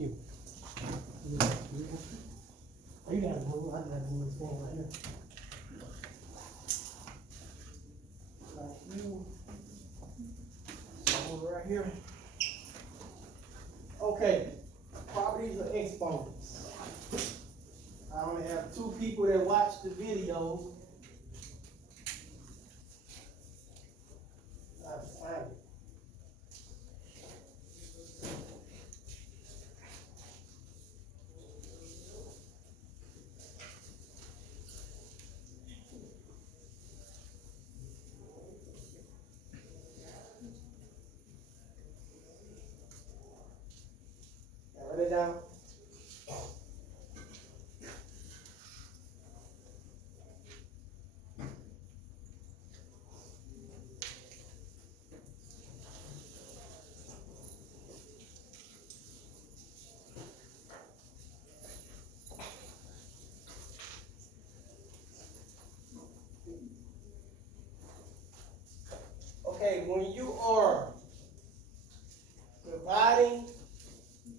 you. You got to move. I got to move this thing right here. Like you. Over right here. Okay. Properties of exponents. I only have 2 people that watch the video. I have to find it. Write it down. Okay, when you are dividing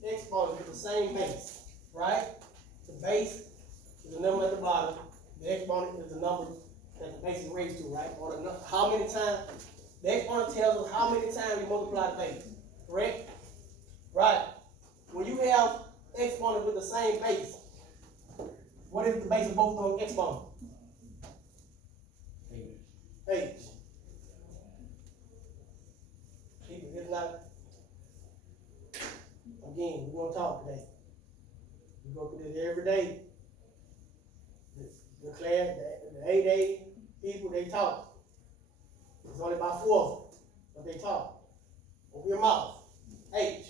exponents with the same base, right? The base is the number at the bottom. The exponent is the number that the base is raised to, right? Or how many times. The exponent tells us how many times you multiply the base, correct? Right. When you have exponents with the same base, what is the base of both those exponents? H. If not, again, we're going to talk today. We go through this every day. The class, the 8A people, they talk. It's only about 4 of them, but they talk. Open your mouth. H.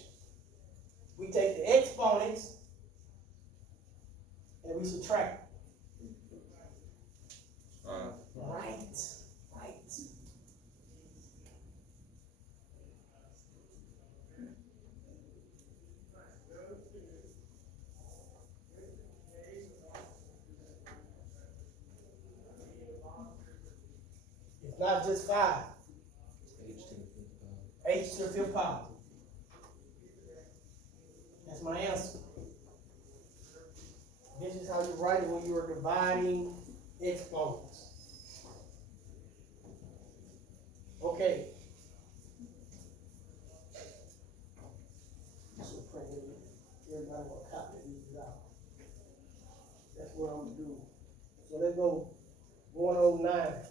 We take the exponents and we subtract. Right. It's not just 5. H to the 5th power. That's my answer. This is how you write it when you are dividing exponents. Okay. Everybody want to copy these out. That's what I'm going to do. So let's go 109.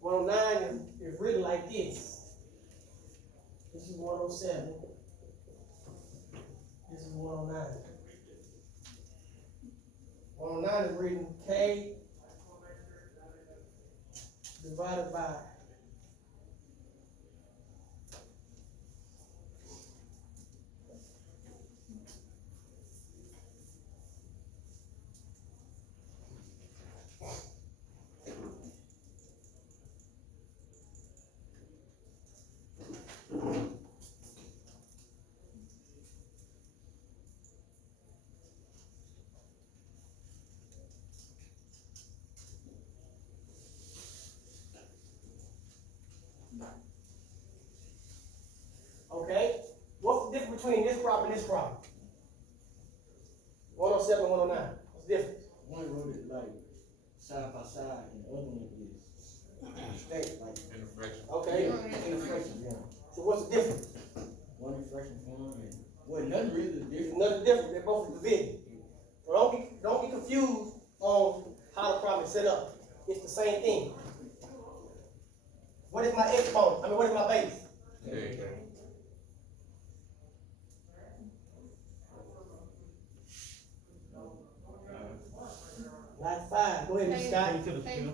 109 is written like this. This is 107. This is 109. 109 is written K divided by okay? What's the difference between this crop and this crop? 107 and 109. What's the difference? One wrote it like side by side, and the other one is straight, like In a fraction. Okay. in a fraction form. So what's the difference? One in fraction form, and well, nothing really is There's different. nothing different. They're both division. So don't be confused on how the problem is set up. It's the same thing. What is my exponent? I mean, what is my base? Okay. Like 5. Go ahead, Mr. Scott. Thank you.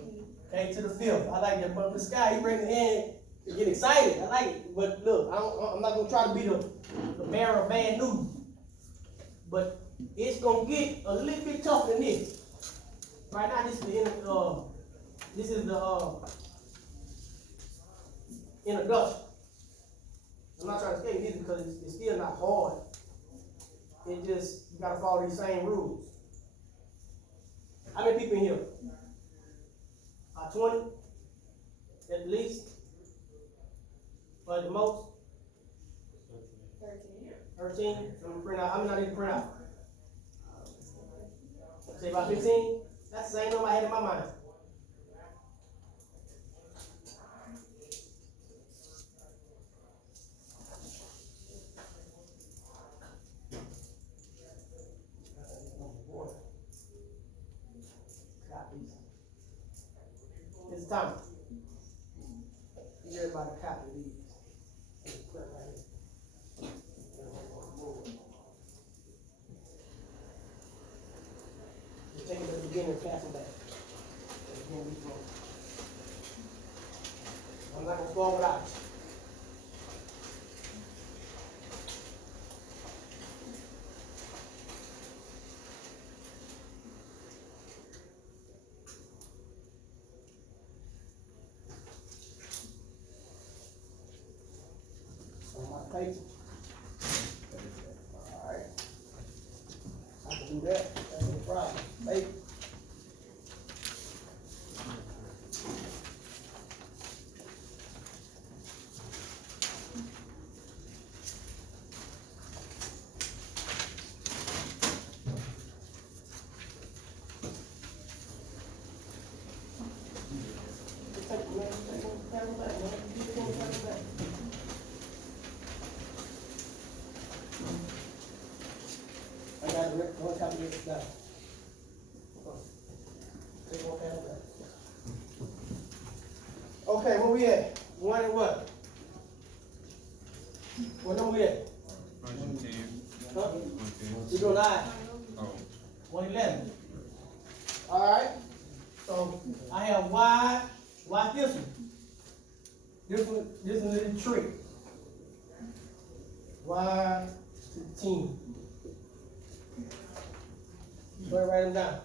K to the 5th. I like that. But Mr. Scott, he brings the hand to get excited. I like it. But look, I'm not going to try to be the bearer of bad news. But it's going to get a little bit tougher than this. Right now, this is the introduction. I'm not trying to escape this because it's still not hard. It just, you got to follow these same rules. How many people in here? 20 at least, or at the most. 13. So I'm print out. How many I need to print out? Say about 15. That's the same number I had in my mind. It's time. You everybody copy these. Put it right here. Just take it at the beginning and pass it back. I'm not gonna go without you. On my paper. Alright. I can do that. That's no problem. Paper. Just take it, man. Take it, pass it back, man. Keep it going, pass it back. I got it, Rick. One copy of this down. Take one, pass it back. Okay, where we at? One and what? What number we at? 110. Huh? 110. We doing 9. Oh. 111. Alright. So I have Y. Watch this one. This one is the trick. Y to the 10. Go ahead, write them down.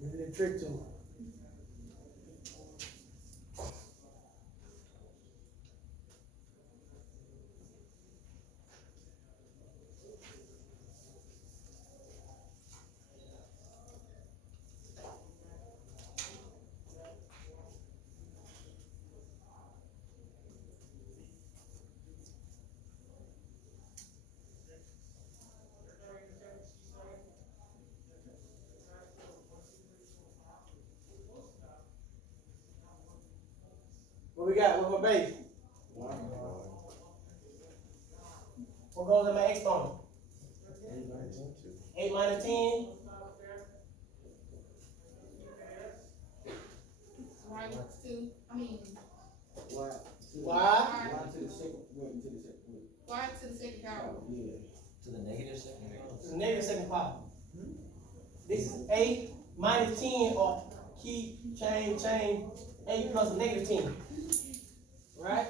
This is the trick to it. What we got? What's my base? What goes in my exponent? 8 minus 10. Y to, I mean, Y. Y. Y to the second, wait, to the second, Y to the second power. yeah. To the negative second. It's a negative second power. This is 8 minus 10 or keep, change, 8 plus a negative 10. Right?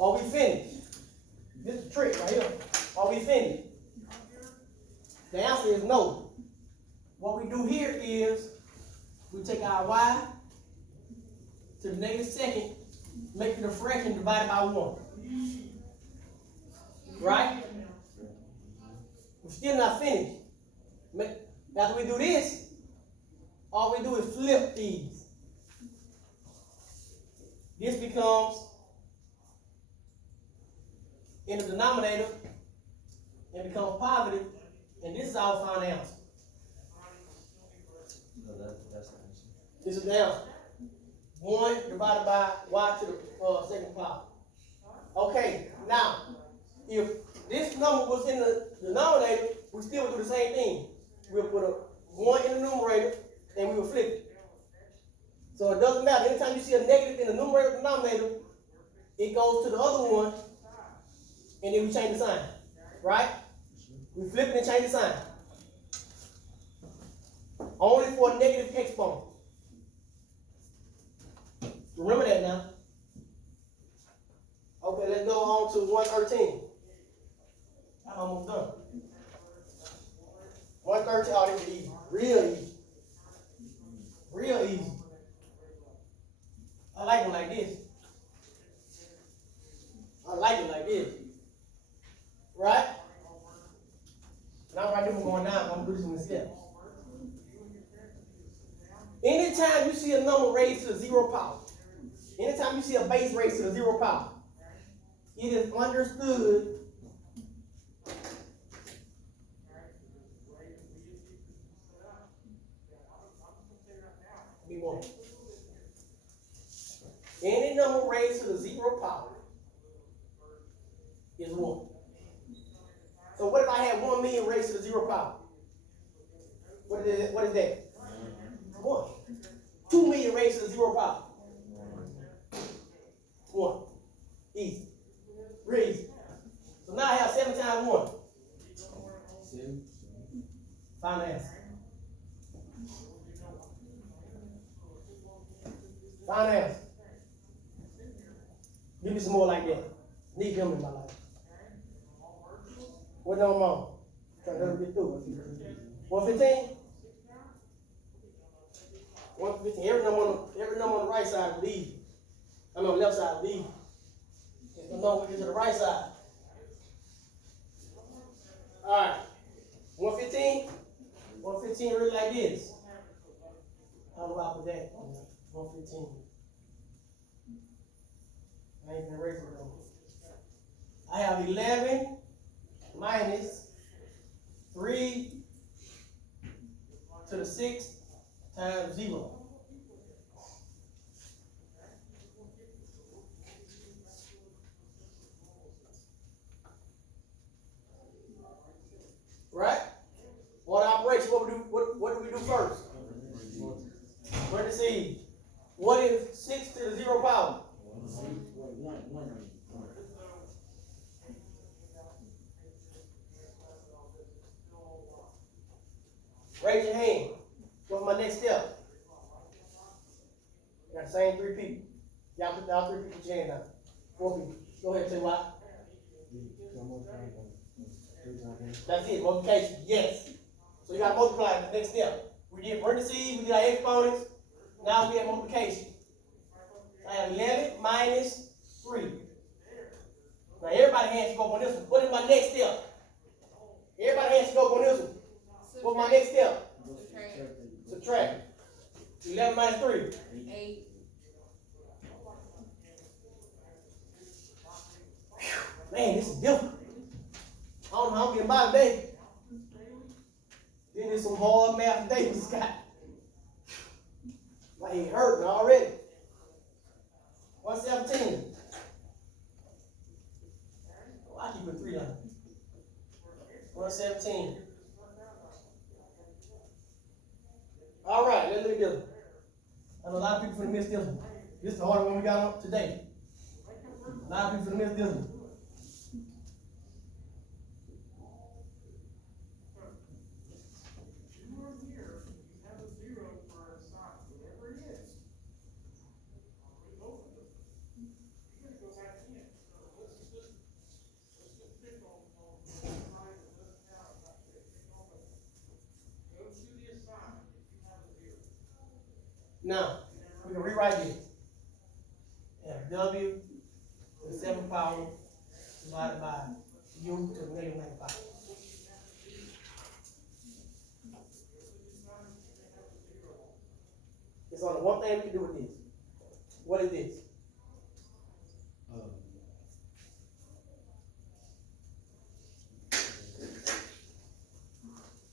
Are we finished? This is the trick right here. Are we finished? The answer is no. What we do here is we take our Y to the negative second, make it a fraction divided by 1. Right? We're still not finished. After we do this, all we do is flip these. This becomes in the denominator and becomes positive, and this is our final answer. No, that's the answer. This is the answer. 1 divided by Y to the second power. Okay, now, if this number was in the denominator, we still would do the same thing. We'll put a 1 in the numerator, and we will flip it. So it doesn't matter. Anytime you see a negative in the numerator or denominator, it goes to the other one, and then we change the sign. Right? We flip it and change the sign. Only for negative exponents. Remember that now. Okay, let's go on to 113. I'm almost done. 113, oh, this is easy. Real easy. Real easy. I like it like this. I like it like this. Right? Now, right here, we're going down. I'm going to do this in the steps. Anytime you see a number raised to the 0 power, anytime you see a base raised to the 0 power, it is understood be 1. Any number raised to the 0 power is 1. So what if I had 1 million raised to the 0 power? What is that? 1. 2 million raised to the 0 power. 1. Easy. Real easy. So now I have 7 times 1. 7. Final answer. Final answer. Give me some more like that. Need them in my life. What number I'm on? Trying to hurry get through. 115? 115. Every number on the right side is easy. I mean on the left side is easy. If the number gets to the right side. Alright. 115? 115 really like this. How do I put that? 115. I ain't gonna erase it though. I have 11 minus 3 to the 6 times 0. Right? Order operation, what do we do first? Parentheses. What is 6 to the 0 power? 1. Raise your hand. What's my next step? Got the same 3 people. Y'all put down 3 people hand down. 4 people. Go ahead and say why. That's it, multiplication. Yes. So you got to multiply the next step. We did parentheses, we did our exponents. Now we have multiplication. I have 11 minus 3. Now everybody hands go up on this one. What is my next step? Everybody hands go up on this one. What's my next step? Subtract. 11 minus 3. 8. Man, this is different. I don't know how I'm getting by today. Then there's some hard math today, Scott. My head hurting already. 117. Oh, I keep it 3 down. 117. All right, let's look at this one. I know a lot of people finna miss this one. This is the harder one we got on today. A lot of people finna miss this one. Now, we can rewrite this. Yeah, W to the 7th power divided by U to the negative 9th power. There's only one thing we can do with this. What is this?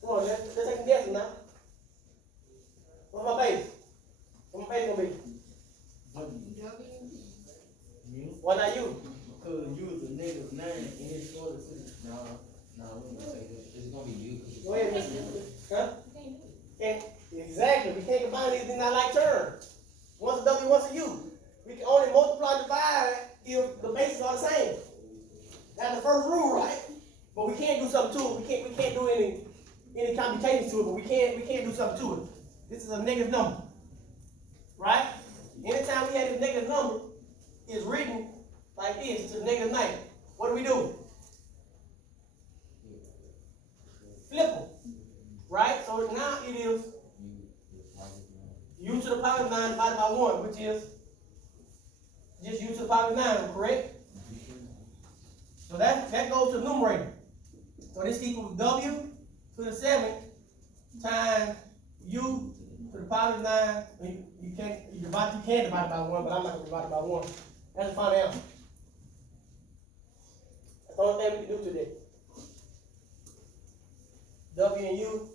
Come on, let's take a guess now. What's my base? What's my base gonna be? Why not you? Because you was a negative 9 and it's order to. No, we wouldn't say that. It's gonna be you. Go ahead, Mr. Huh? Can't, exactly. We can't combine these in our like terms. Once a W, once a U. We can only multiply and divide if the bases are the same. That's the first rule, right? But we can't do something to it. We can't do any computations to it, but we can't do something to it. This is a negative number. Right? Anytime we have this negative number, it's written like this to the negative 9. What do? Flip them. Right? So now it is U to the power of 9 divided by 1, which is just U to the power of 9, correct? So that goes to the numerator. So this equals W to the 7th times U to the power of 9. You can divide it by 1, but I'm not going to divide it by 1. That's the final answer. 1 Only thing we can do today. W and U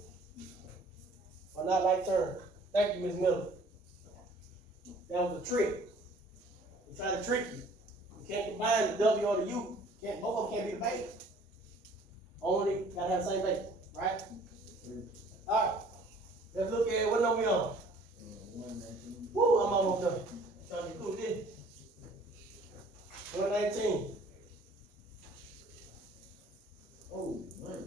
are not like terms. Thank you, Ms. Miller. That was a trick. They try to trick you. You can't combine the W or the U. Both of them can't be the base. Only gotta have the same base, right? All right. Let's look at what number we on. 119. Woo, I'm almost done. Trying to be cool, didn't 119. Oh, man.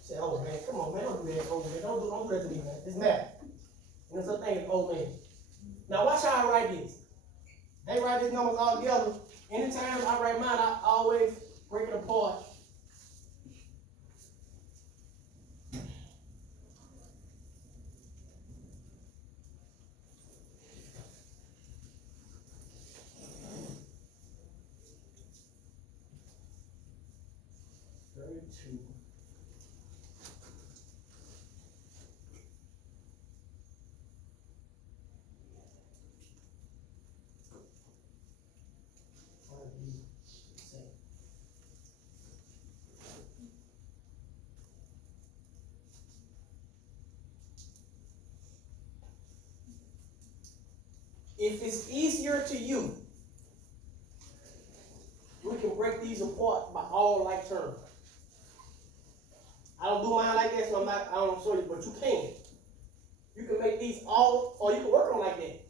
Say, oh man, come on, man, don't do that, old man. Don't do that to me, man. It's math. And there's a thing as old man. Now watch how I write this. They write these numbers all together. Anytime I write mine, I always break it apart. Two. If it's easier to you, we can break these apart by all like terms. I don't do mine like that, so I don't show you, but you can. You can make these all, or you can work on like that.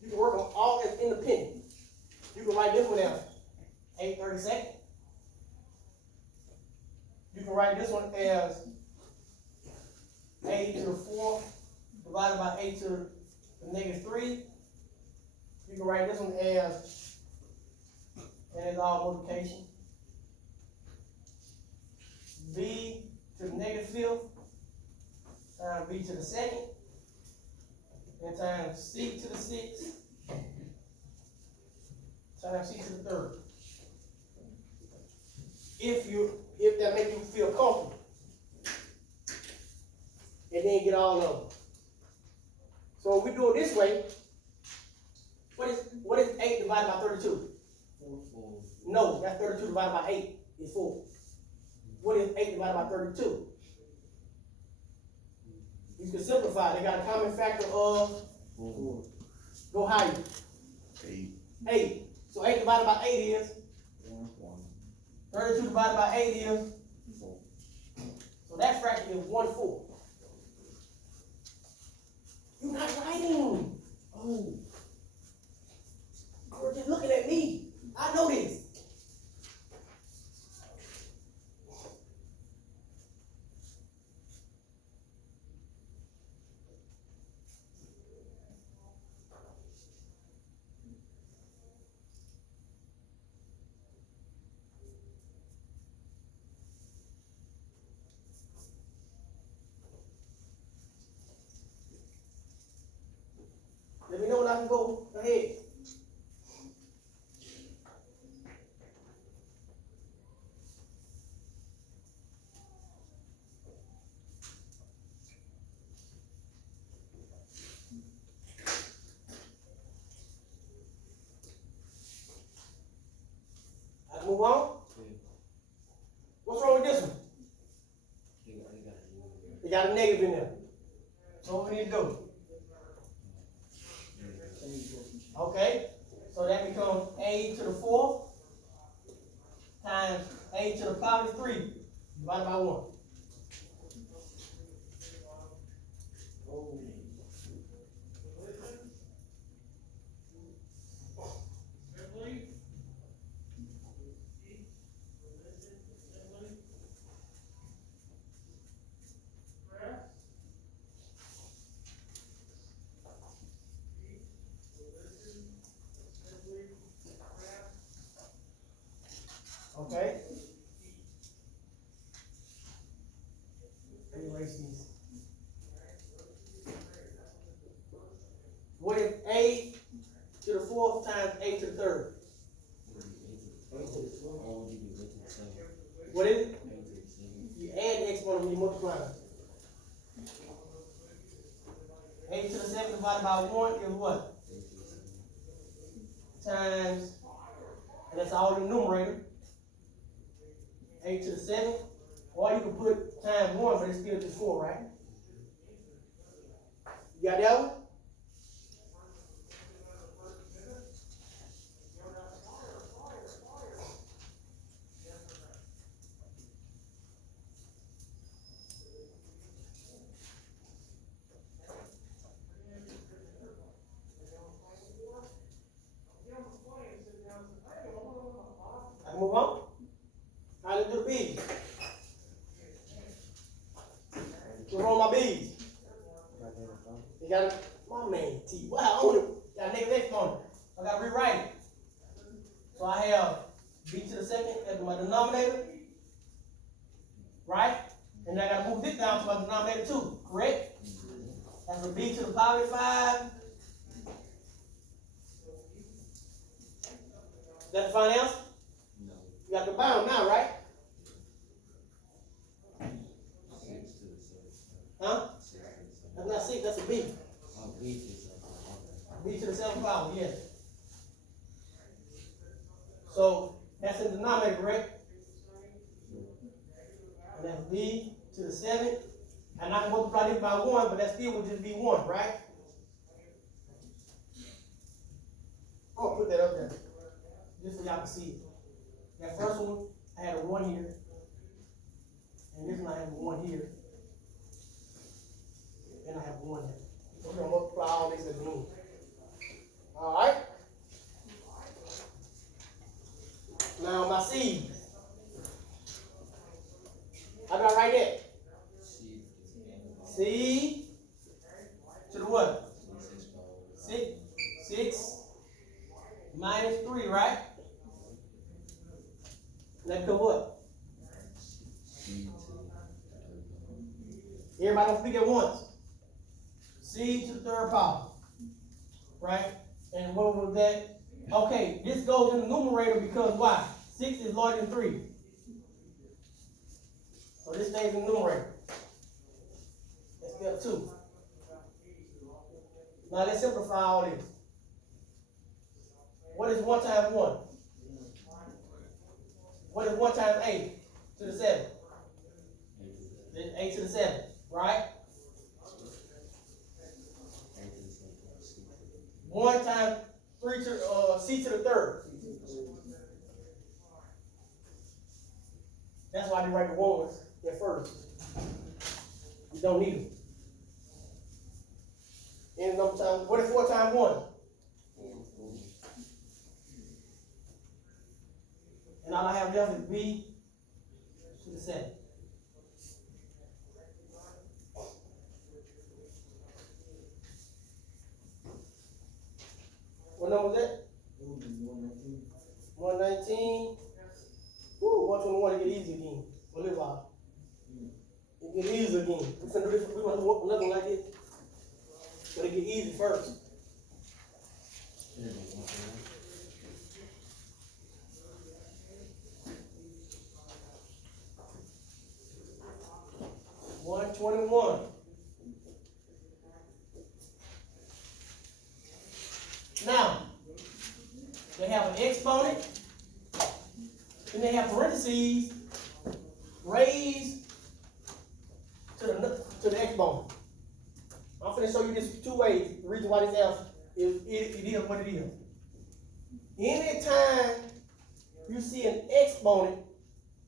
You can work on all as independent. You can write this one as 8/32. You can write this one as a to the 4 divided by a to the -3. You can write this one as, and it's all multiplication, b to the -5 times b to the 2nd, and times c to the 6th times c to the 3rd. If that makes you feel comfortable, and then get all of them. So if we do it this way, what is 8 divided by 32? 4. No, that's 32 divided by 8 is 4. What is 8 divided by 32? You can simplify. They got a common factor of 4. go higher. 8. 8. So 8 divided by 8 is 1. 32 divided by 8 is 4. so that fraction is 1/4. You're not writing. Oh. You're just looking at me. I know this. Let me know when I can go ahead. I can move on. What's wrong with this one? It got a negative in there. So what we need to do? Okay, so that becomes a to the 4th times a to the power of 3 divided by 1. Oh. Okay? Let me erase these. What is a to the 4th times a to the 3rd? What is it? You add the exponent when you multiply it. A to the 7 divided by 1 is what? Times, and that's all in the numerator, 8 to the 7th. Or you can put times 1, but it's still just 4, right? You got that one? I can move on. All right, let's do the bees. What's wrong with my bees? You got it? My man, T. Wow, I only got a negative exponent. I got to rewrite it. So I have b to the 2nd as my denominator, right? And I got to move this down to my denominator too, correct? That's a b to the power of 5. That's the final answer? No. You got the bound now, right? 6 to the 7. Huh? 6 to the 7. That's not 6, that's a b. Oh, 8 to the 7. Okay. B to the 7th power, yes. So that's in the denominator, correct? And that's b to the 7th. And I can multiply this by 1, but that still would just be 1, right? I'm gonna put that up there, just so y'all can see it. That first one, I had a 1 here. And this one I have a 1 here. And I have 1 here. So we're gonna multiply all these again. Alright? Now my seed. How do I write that? C to the what? 6 minus 3, right? That become what? Everybody don't speak at once. C to the 3rd power. Right? And what was that? Okay, this goes in the numerator because why? 6 is larger than 3. So this stays in the numerator. That's step 2. Now let's simplify all this. What is 1 times 1? What is 1 times 8 to the 7? 8 to the 7, right? 1 times 3 to c to the 3rd. That's why I didn't write the ones at first. You don't need them. Any number times. What is 4 times 1? And all I have left is b to the 7. What number was that? 119. Woo, 121 to get easy again. We'll live out. It get easy again. We're gonna do this. We're gonna do nothing like this. But it get easy first. $121. Now, they have an exponent, and they have parentheses raised to the exponent. I'm going to show you this 2 ways. The reason why this else is it is what it is. Anytime you see an exponent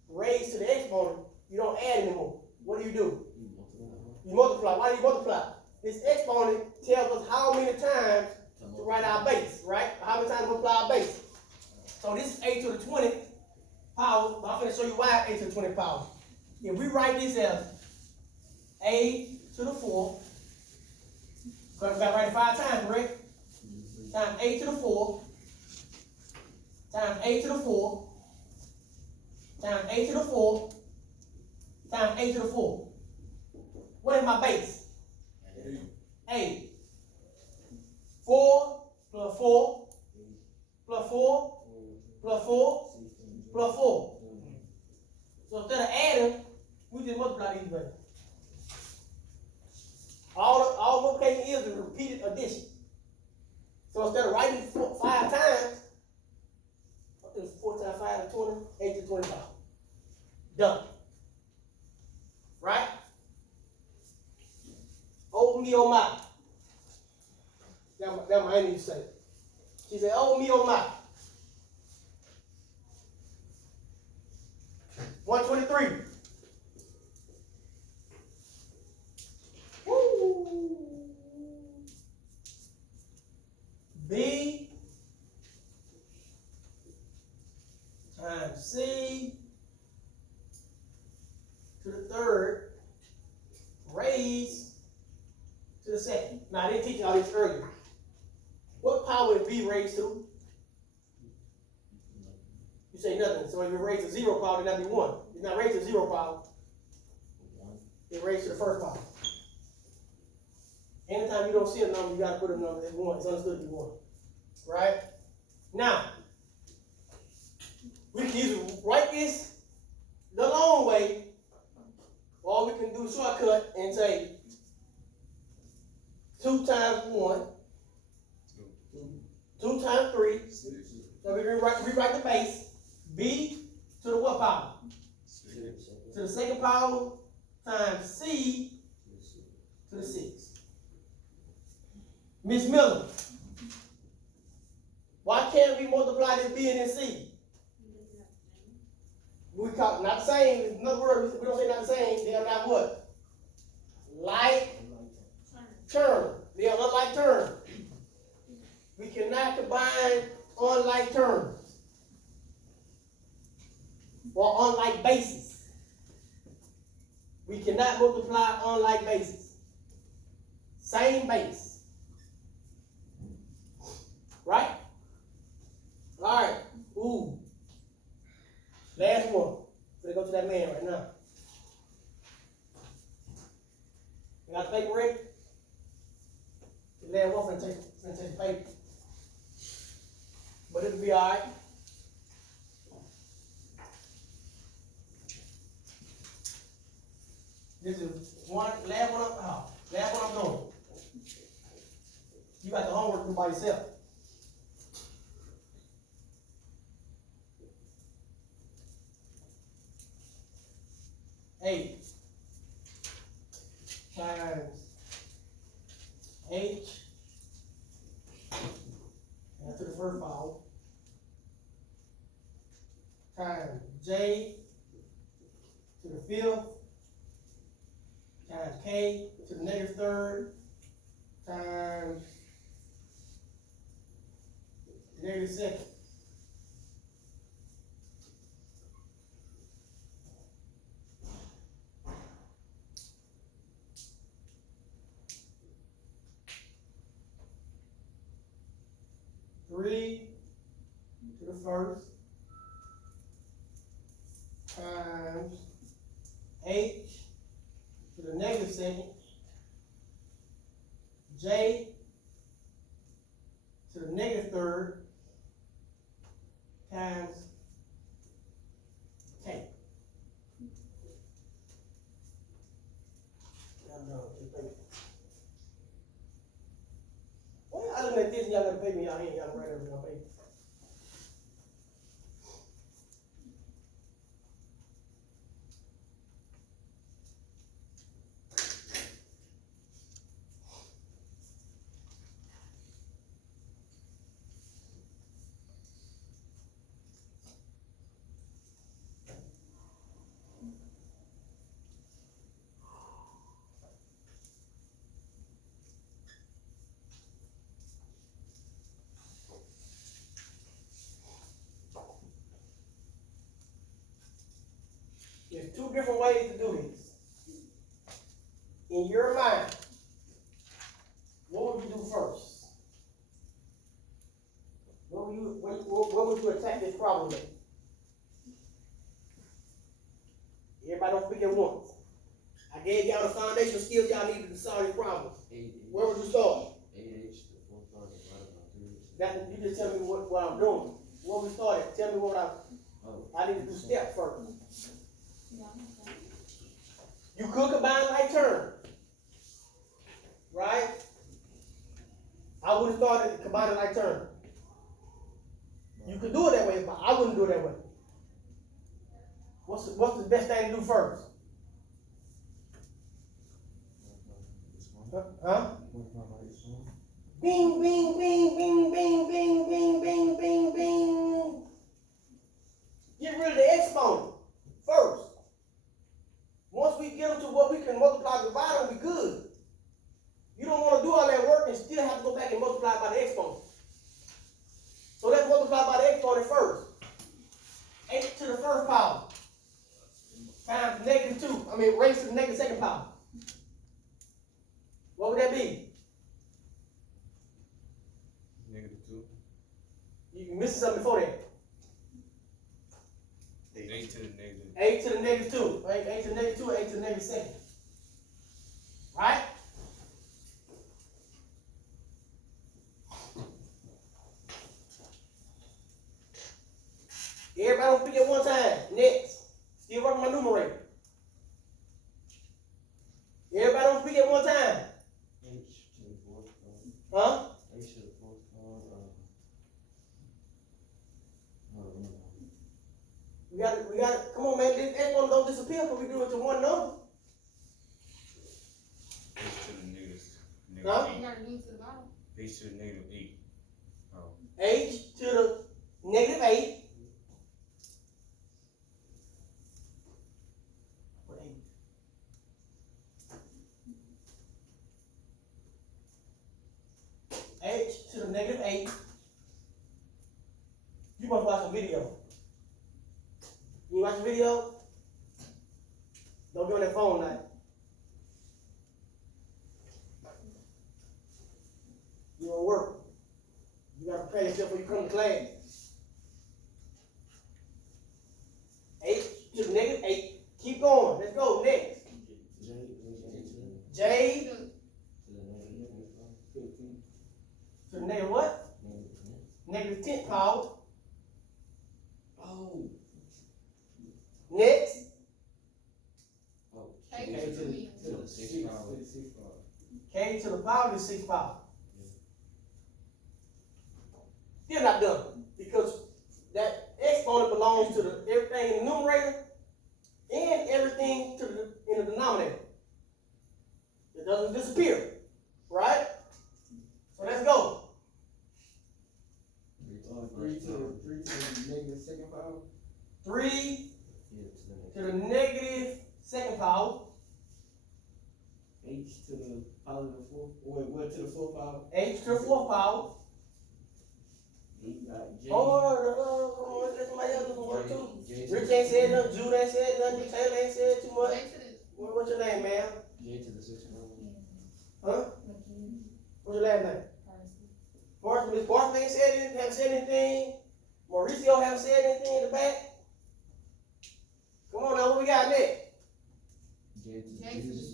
raised to the exponent, you don't add anymore. What do? You multiply. Why do you multiply? This exponent tells us how many times to write our base, right? How many times we apply our base. So this is a to the 20th power. I'm going to show you why a to the 20th power. If we write this as a to the 4th, because we got to write it 5 times, correct? Times a to the 4th, times a to the 4th, times a to the 4th, times a to the 4th. What is my base? A. 4 plus 4 plus 4 plus 4 plus 4. So instead of adding, we just multiply these ways. All multiplication is a repeated addition. So instead of writing 5 times, 4 times 5 is 20, 8 to 25. Done. Right? Oh me, oh my. That my auntie say. She said, oh me, oh my. 123. Woo. B times C to the third raised to the second. Now I didn't teach you all this earlier. What power is B raised to? You say nothing. So if it raised to zero power, then that'd be 1. It's not raised to zero power. It raised to the first power. Anytime you don't see a number, you gotta put a number as 1. It's understood to be 1. Right? Now, we can either write this the long way, or we can do a shortcut and say 2 times 1, 2 times 3. So we rewrite the base. B to the what power? To the second power times C to the 6. Miss Miller, why can't we multiply this B and this C? We call not the same. In other words, we don't say not the same. They are not what? Like term. They are unlike terms. We cannot combine unlike terms or unlike bases. We cannot multiply unlike bases. Same base. Right? All right. Ooh. Last one. Gonna go to that man right now. You got the paper ready? The last one finna take the paper. But it'll be all right. This is last one I'm doing. You got the homework to do by yourself. Eight times H and to the first power times J to the fifth times K to the negative third times negative second. Three to the first times H to the negative second, J to the negative third times K. I'm done with the paper. Well, I look at this and y'all gotta pay me out here, y'all gotta write everything on paper. There's 2 different ways to do this. In your mind, what would you do first? What would you attack this problem with? Everybody don't speak at once. I gave y'all the foundation skills y'all needed to solve this problem. Where would you start? 8H to 4 part divided by 3. That, you just tell me what I'm doing. What we started, tell me what I need to do step first. You could combine like terms, right? I would have started combining like terms. You could do it that way, but I wouldn't do it that way. What's the best thing to do first? Huh? Bing, bing, bing, bing, bing, bing, bing, bing, bing, bing. Get rid of the exponent first. Once we get them to what we can multiply and divide them, we good. You don't want to do all that work and still have to go back and multiply by the exponent. So let's multiply by the exponent first. 8 to the first power times -2. Raised to the negative second power. What would that be? -2. You missing something before that. 8 to the negative. 8 to the -2. Right? 8 to the -2 or 8 to the -2. Right? Everybody don't speak at one time. Next. Still working my numerator. Everybody don't speak at one time. H to the fourth power. Huh? H to the fourth power. We got it. Come on, man. This exponent don't disappear because we do it to one number. H to the negative. Huh? You gotta move to the bottom. H to the -8. Oh. H to the -8. What 8? H to the -8. You must watch a video. You watch the video? Don't be on that phone now. You don't work. You gotta prepare yourself when you come to class. 8 to the -8. Keep going. Let's go. Next. J to the negative what? -10th power. Oh. Next. K K to to the the sixth power. K to the power is 6th power. Still not done because that exponent belongs to everything in the numerator and everything in the denominator. It doesn't disappear, right? So let's go. 3 to the negative second power. 3 Yeah, to the negative second power. H to the positive fourth. What to the fourth power? H to the 4th power. You got J. Oh, let somebody else do some work too. J Rich ain't said nothing, Jude ain't said nothing, Taylor ain't said too much. K to the What's your name, ma'am? J to the sixth power. Huh? What's your last name? Barton. Miss Barton ain't said anything, haven't said anything. Mauricio haven't said anything in the back. Come on now, what we got next? J to J to the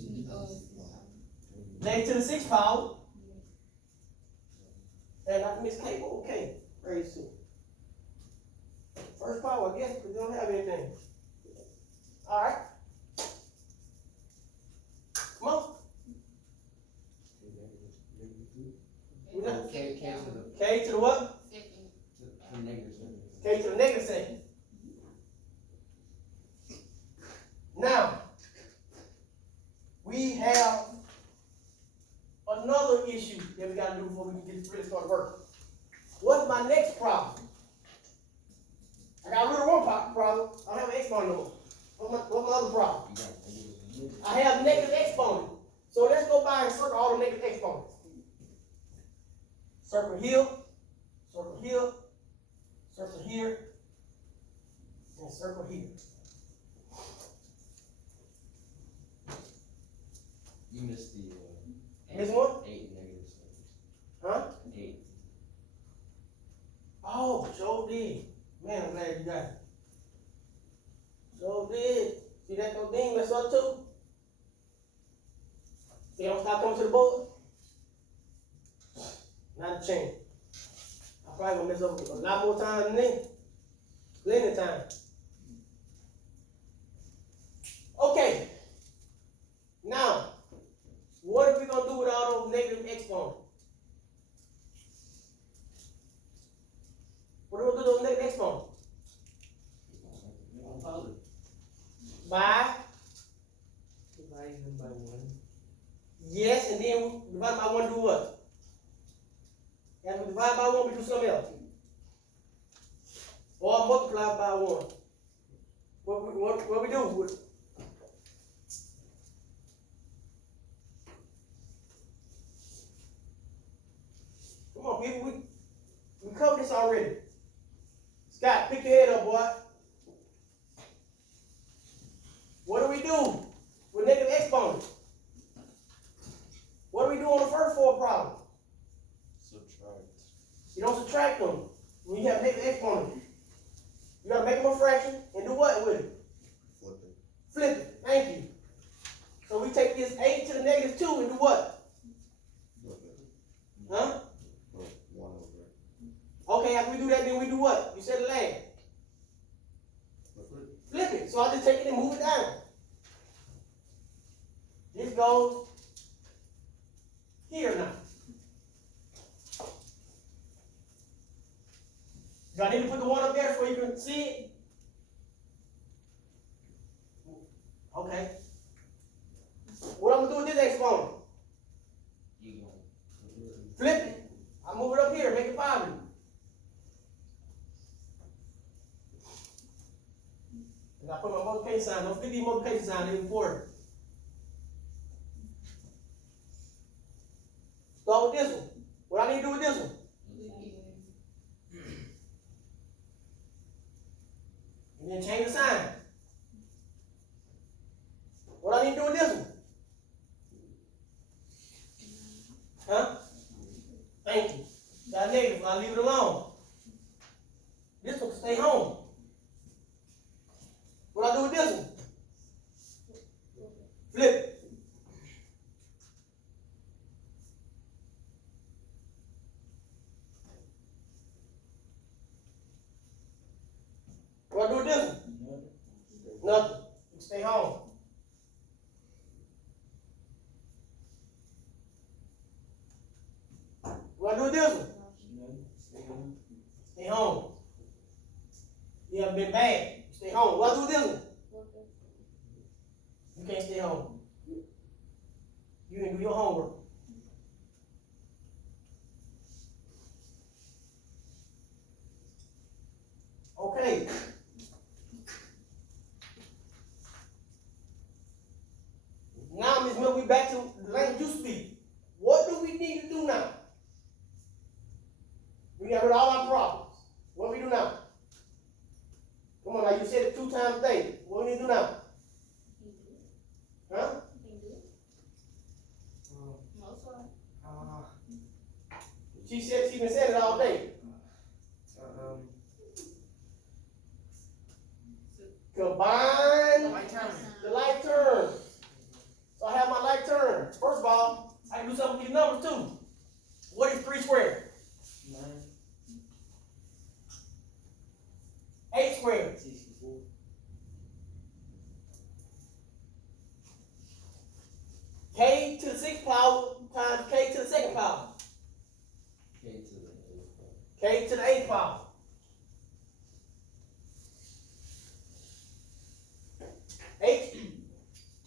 J to the 6th power. And not Miss Cable, okay. Praise to. First power, I guess, because you don't have anything. All right. Come on. We got K to the K to the what? second. negative second. K to the negative second. Now, we have another issue that we got to do before we can get really start working. What's my next problem? I got rid of one problem. I don't have an exponent no more. What's my other problem? You got negative. I have negative exponent. So let's go by and circle all the negative exponents. Circle here, circle here, circle here, and circle here. You missed the. Miss one? 8 negative second. Huh? 8. Oh, Joe did. Man, I'm glad you got it. Joe did. See that those thing mess up too? See, don't stop coming to the board? Not a chance. I probably gonna mess up a lot more time than this. Plenty of time. Okay. Now, what are we gonna do with all those negative exponents? What are we gonna do with those negative exponents? Positive. by, divide them by one. Yes, and then divide by one, do what? After we divide by one, we do something else. Or multiply by one. What we do? Come on, people, we covered this already. Scott, pick your head up, boy. What do we do with negative exponents? What do we do on the first four problems? Subtract. You don't subtract them. When you have negative exponents, you gotta make them a fraction and do what with it? Flip it. Flip it. Thank you. So we take this 8 to the negative 2 and do what? Flip it. Huh? Put 1 over it. Okay, after we do that, then we do what? You said it last. Flip it. Flip it. So I just take it and move it down. This goes here now. Do I need to put the 1 up there so you can see it? Okay. What I'm gonna do with this exponent? You gonna Flip it. I move it up here, make it positive. And I put my multiplication sign. Don't forget these multiplication signs, they're important. Start with this one. What I need to do with this one? And then change the sign. What I need to do with this one? Huh? Thank you. Got negative, I'll leave it alone. This one can stay home. What I do with this one? Flip it. What I do with this one? Nothing. You can stay home. What I do with this one? Stay home. You haven't been bad. You stay home. What I do with this one? You can't stay home. You didn't do your homework. Okay. Now, Ms. Miller, we back to the language you speak. What do we need to do now? We got rid of all our problems. What do we do now? Come on now, you said it 2 times a day. What do we need to do now? Huh? She said she been saying it all day. Combine the like terms. So I have my like terms. First of all, I can do something with these numbers too. What is 3 squared? 8 squared. 64. K to the 6th power times K to the 2nd power. K to the 8th power. K to the 8th power.